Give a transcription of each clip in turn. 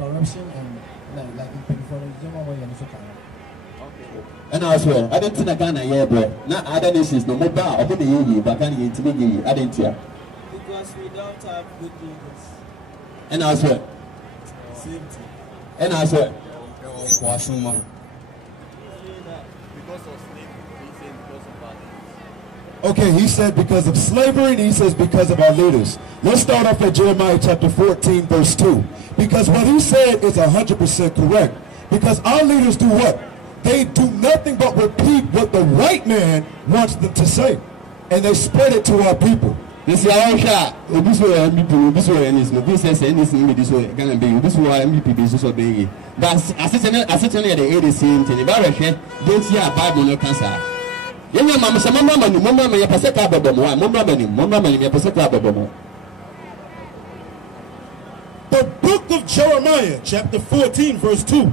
corruption and like in for the and also, I didn't think I can hear, bro. Now, other nations, no more bar, but can you intimidate? I didn't hear. Because we don't have good leaders. And also, Same thing. and also, Because of slavery, Okay, he said because of slavery, and he says because of our leaders. Let's start off at Jeremiah chapter 14, verse 2. Because what he said is 100% correct. Because our leaders do what? They do nothing but repeat what the white man wants them to say. And they spread it to our people. this is our shot. This way, MVP, this way, and this is anything this way. Gonna be this way, MVP, this is big. But as it's the same thing. If I share, this year, Bible no cancer. Young mamma, some mamma, mamma, your Paseka Babamo, mamma, your Paseka Babamo. The book of Jeremiah, chapter 14, verse 2.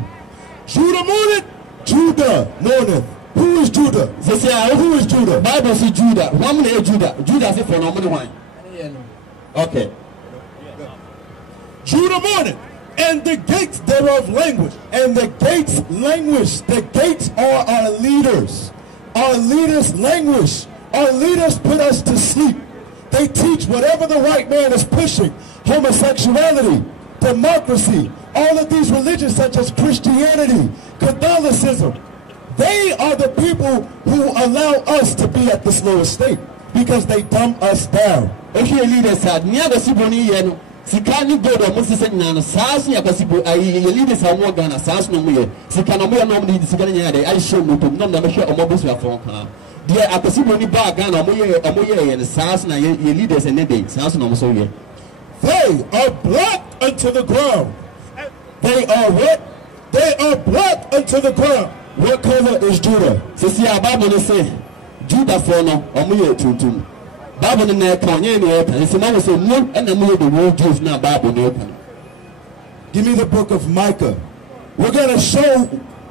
Judah mourneth, Judah mourneth. Who is Judah? Who is Judah? Bible says Judah. One minute Judah. Judah says for no one. Okay. Judah mourneth, and the gates thereof languish. And the gates languish. The gates are our leaders. Our leaders languish. Our leaders put us to sleep. They teach whatever the white man is pushing. Homosexuality, democracy, all of these religions such as Christianity, Catholicism. They are the people who allow us to be at this lowest state because they dumb us down. Okay, leaders said, near the Siboni Yeno, Sikani go to Moses and Nana, Sas, Yakasibu, leaders are more than a Sas no more. Sikanomo normally the Sikania, I show you to none of the show of Mobus Rafon. Dear Akasiboni Bagan, Omoye, and Sas, and your leaders and Nede, Sas no so. They are black unto the ground. They are what? They are black unto the ground. What color is Judah? Sisi Bible say Judah for no omuye tutum. Bible na kanye ne open. Sisi na say no and amuye the word Jews na Bible na open. Give me the book of Micah. We're going to show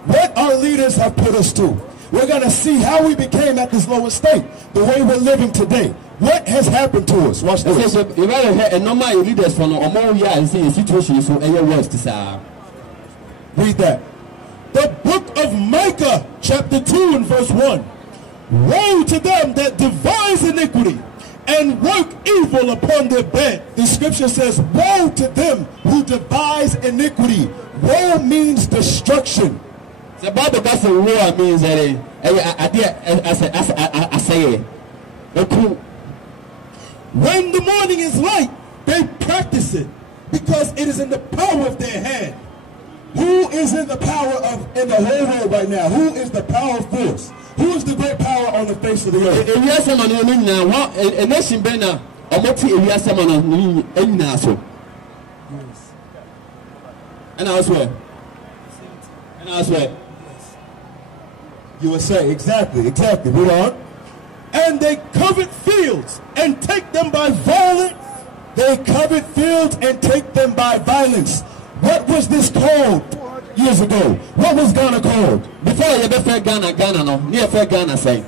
what our leaders have put us to. We're going to see how we became at this lowest state, the way we're living today. What has happened to us? Watch this. So you better have a normal leaders for no omo ya and see situation so any words to say. Read that. The book of Micah, chapter 2 and verse 1. Woe to them that devise iniquity and work evil upon their bed. The scripture says, woe to them who devise iniquity. Woe means destruction. The Bible doesn't woe means that I say when the morning is light, they practice it because it is in the power of their hand. Who is in the power of in the whole world right now? Who is the power force? Who is the great power on the face of the earth? And I swear. And I swear. USA, exactly. Read on. And they covet fields and take them by violence. They covet fields and take them by violence. What was this called years ago? What was Ghana called? Before you ever Ghana, no. Near fair Ghana, say.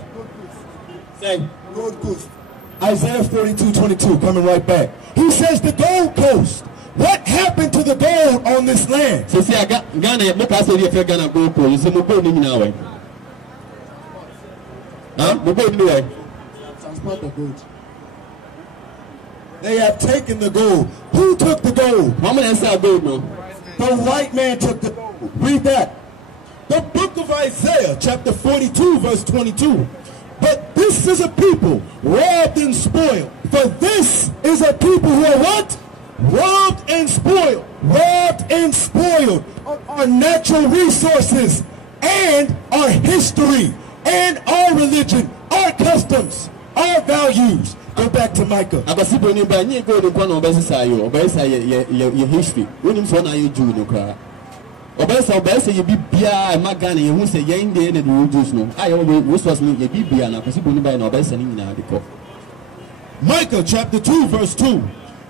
Gold Coast. Isaiah 42:22, coming right back. He says the Gold Coast. What happened to the gold on this land? So see, Ghana, look, I said, if you're Ghana Gold Coast, you go now. Huh? We go anyway. Transport the gold. They have taken the gold. Who took the gold? How many say gold no? The white man took the gold. Read that. The book of Isaiah, chapter 42, verse 22. But this is a people robbed and spoiled. For this is a people who are what? Robbed and spoiled. Robbed and spoiled of our natural resources and our history and our religion, our customs, our values. Go back to Micah. Your history. When you saw you do no cry. Obesa you be beer and Magani, you say young day and the Jews no. I always was me, you be beer and I can see by no best and now because. Micah chapter 2, verse 2.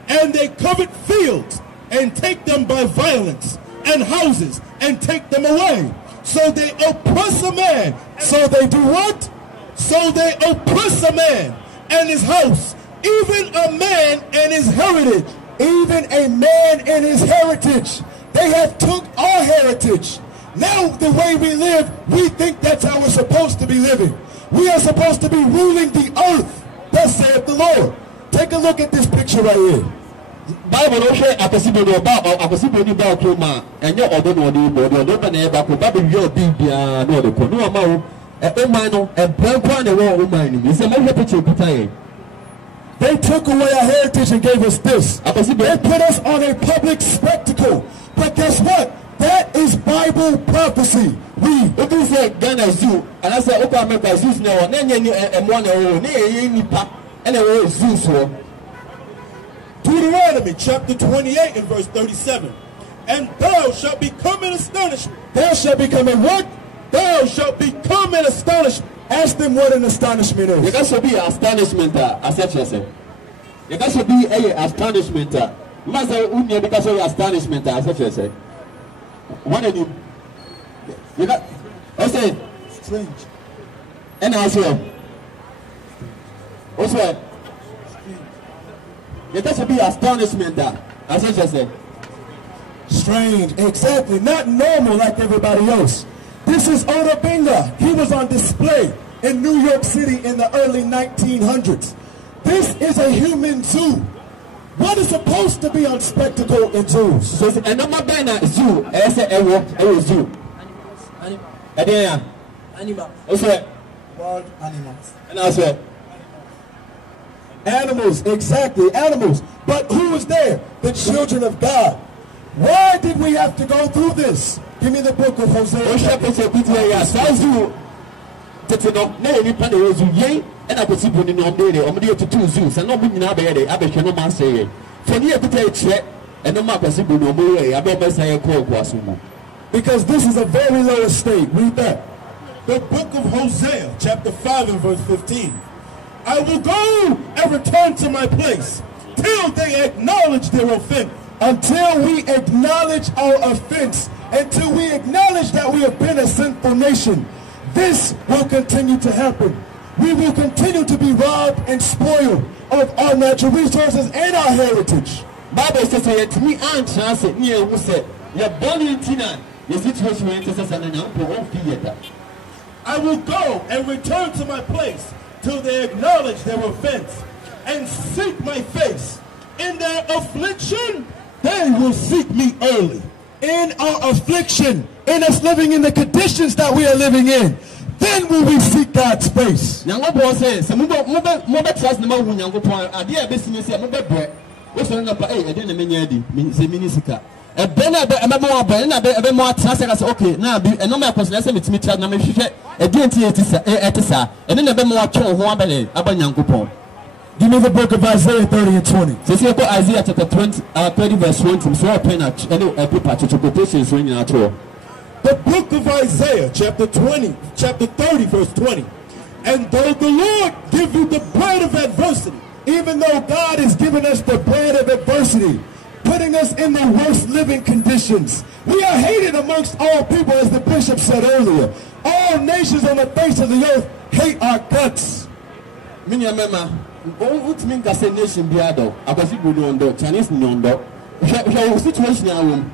And they covet fields and take them by violence, and houses and take them away. So they oppress a man. So they do what? So they oppress a man and his house, even a man and his heritage. Even a man and his heritage. They they have took our heritage. Now the way we live, we think that's how we're supposed to be living. We are supposed to be ruling the earth. Thus saith the Lord. Take a look at this picture right here. Bible no share akosibo no ba akosibo ni ba ko ma enye odo no di bo odo ba na e ba ko ba be wi obi bia no de ko no ma wo o man no e bran kwa na wo o man ni se mo hwe picture kuta. They took away our heritage and gave us this. They put us on a public spectacle. But guess what? That is Bible prophecy. We do say Ghana zoo, and I say Oka America zoos now. Deuteronomy chapter 28 and verse 37. And thou shalt become an astonishment. Thou shalt become a what? Thou shalt become an astonishment. Ask them what an astonishment is. There should be astonishment. As I said, there should be a astonishment. Must say unya because of astonishment. As I said, what are you got? I said strange. And I said, what's that? There should be astonishment. As I said, strange. Exactly. Not normal like everybody else. This is Oda Benga. He was on display in New York City in the early 1900s. This is a human zoo. What is supposed to be on spectacle in zoos? So, and I'm not buying a zoo. I said, a zoo. Animals. Animals. Also, Wild animals. and I said, animals, exactly, animals. But who was there? The children of God. Why did we have to go through this? Give me the book of Hosea. And I could see putting on daily, or to 2 zoos, and not being I bet you no man say it. For near to take check, and no man possible no more. I bet say a call Quasumo. Because this is a very low estate. Read that. The book of Hosea, chapter 5 and verse 15. I will go and return to my place till they acknowledge their offense. Until we acknowledge our offense, until we acknowledge that we have been a sinful nation, this will continue to happen. We will continue to be robbed and spoiled of our natural resources and our heritage. Bible says to me and chance it near who said, you're born in Tina, your situation is an I will go and return to my place till they acknowledge their offense and seek my face. In their affliction, they will seek me early. In our affliction, in us living in the conditions that we are living in, then will we seek God's face. Nyango says, Mobile trust number one Yango, a dear business, a mobile bread. What's the number 8? I didn't mean Minisika. A banner, a bit more trust. Okay, now be a normal person. Let's say me child number a DNT etisa, and then a bit more chon, one belly, Abanyango. Give me the book of Isaiah 30 and 20. So see about Isaiah chapter 30 verse 20. So I pen at any quotations in our tour. The book of Isaiah, chapter 30, verse 20. And though the Lord give you the bread of adversity, even though God has given us the bread of adversity, putting us in the worst living conditions, we are hated amongst all people, as the bishop said earlier. All nations on the face of the earth hate our guts. What means that a nation be adult? I was it Chinese no situation now.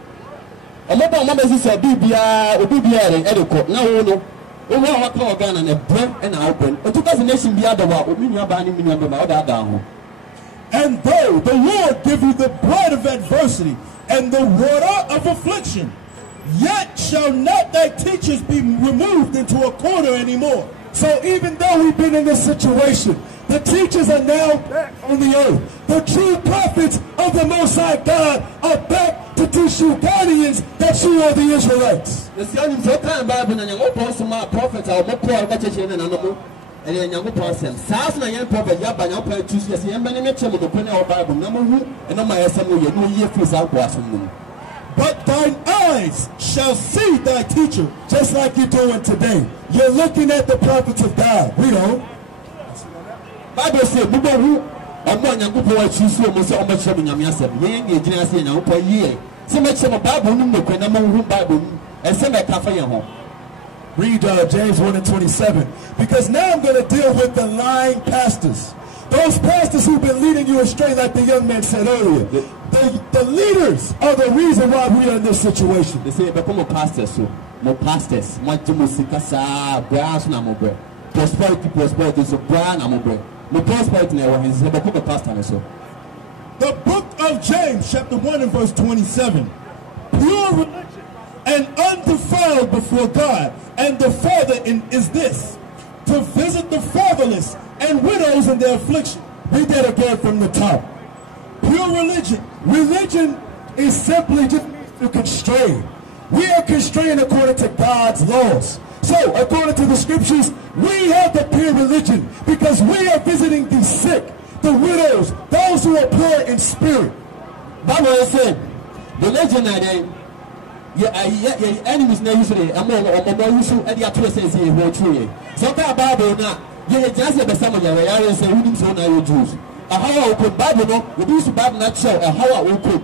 A mobile is a BBR or BBR and Edoco. Now, no, we want to organ and a bread and open. But 2,000 nation be other one, we are banning me about that down. And though the Lord give you the bread of adversity and the water of affliction, yet shall not thy teachers be removed into a corner anymore. So even though we've been in this situation, the teachers are now back on the earth. The true prophets of the Most High God are back to teach you Ghanaians that you are the Israelites. The same Bible and your prophets are more poor and animal. And then young person, South Nyan prophet, Yaban, your parents, yes, and many mention of the Penny Bible, number and on my assembly, and no year feels out was from them. But thine eyes shall see thy teacher, just like you're doing today. You're looking at the prophets of God. We don't. Bible says, "Mubahu, among young people, I choose you, Mr. Omacham, and Yamasa, Yang, Genasi, and Opa Ye. So much of a Bible, no can among Bible, and send a cafe home." Read James 1 and 27. Because now I'm going to deal with the lying pastors. Those pastors who've been leading you astray, like the young man said earlier, the leaders are the reason why we are in this situation. They say, "Become a pastor, so more pastors, more musicasa, brass na more bread, prosperity, so brand na more bread, more prosperity na one is become a pastor, so." The book of James, chapter 1 and verse 27, pure religion and undefiled before God and the Father is this, to visit the fatherless and widows in their affliction. Read that again from the top. Pure religion. Religion is simply just to constrain. We are constrained according to God's laws. So, according to the scriptures, we have the pure religion because we are visiting the sick, the widows, those who are poor in spirit. Bible said, religion enemies na usually among usually at the actual says here what true. So that Bible now, just the some of the areas say we so now you Jews. A how I could Bible no, we do Bible not show a how I could.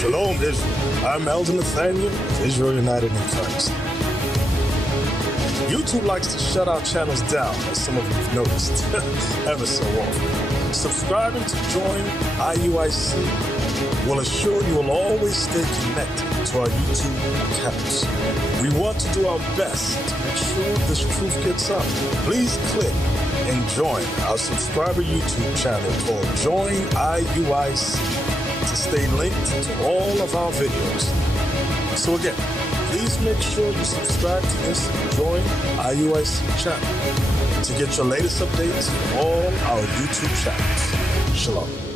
Shalom, Israel. I'm Elder Nathaniel of Israel United in Christ. YouTube likes to shut our channels down, as some of you have noticed, ever so often. Subscribing to join IUIC will assure you will always stay connected to our YouTube accounts. We want to do our best to make sure this truth gets out. Please click and join our subscriber YouTube channel called Join IUIC to stay linked to all of our videos. So again, please make sure you subscribe to this Join IUIC channel to get your latest updates from all our YouTube channels. Shalom.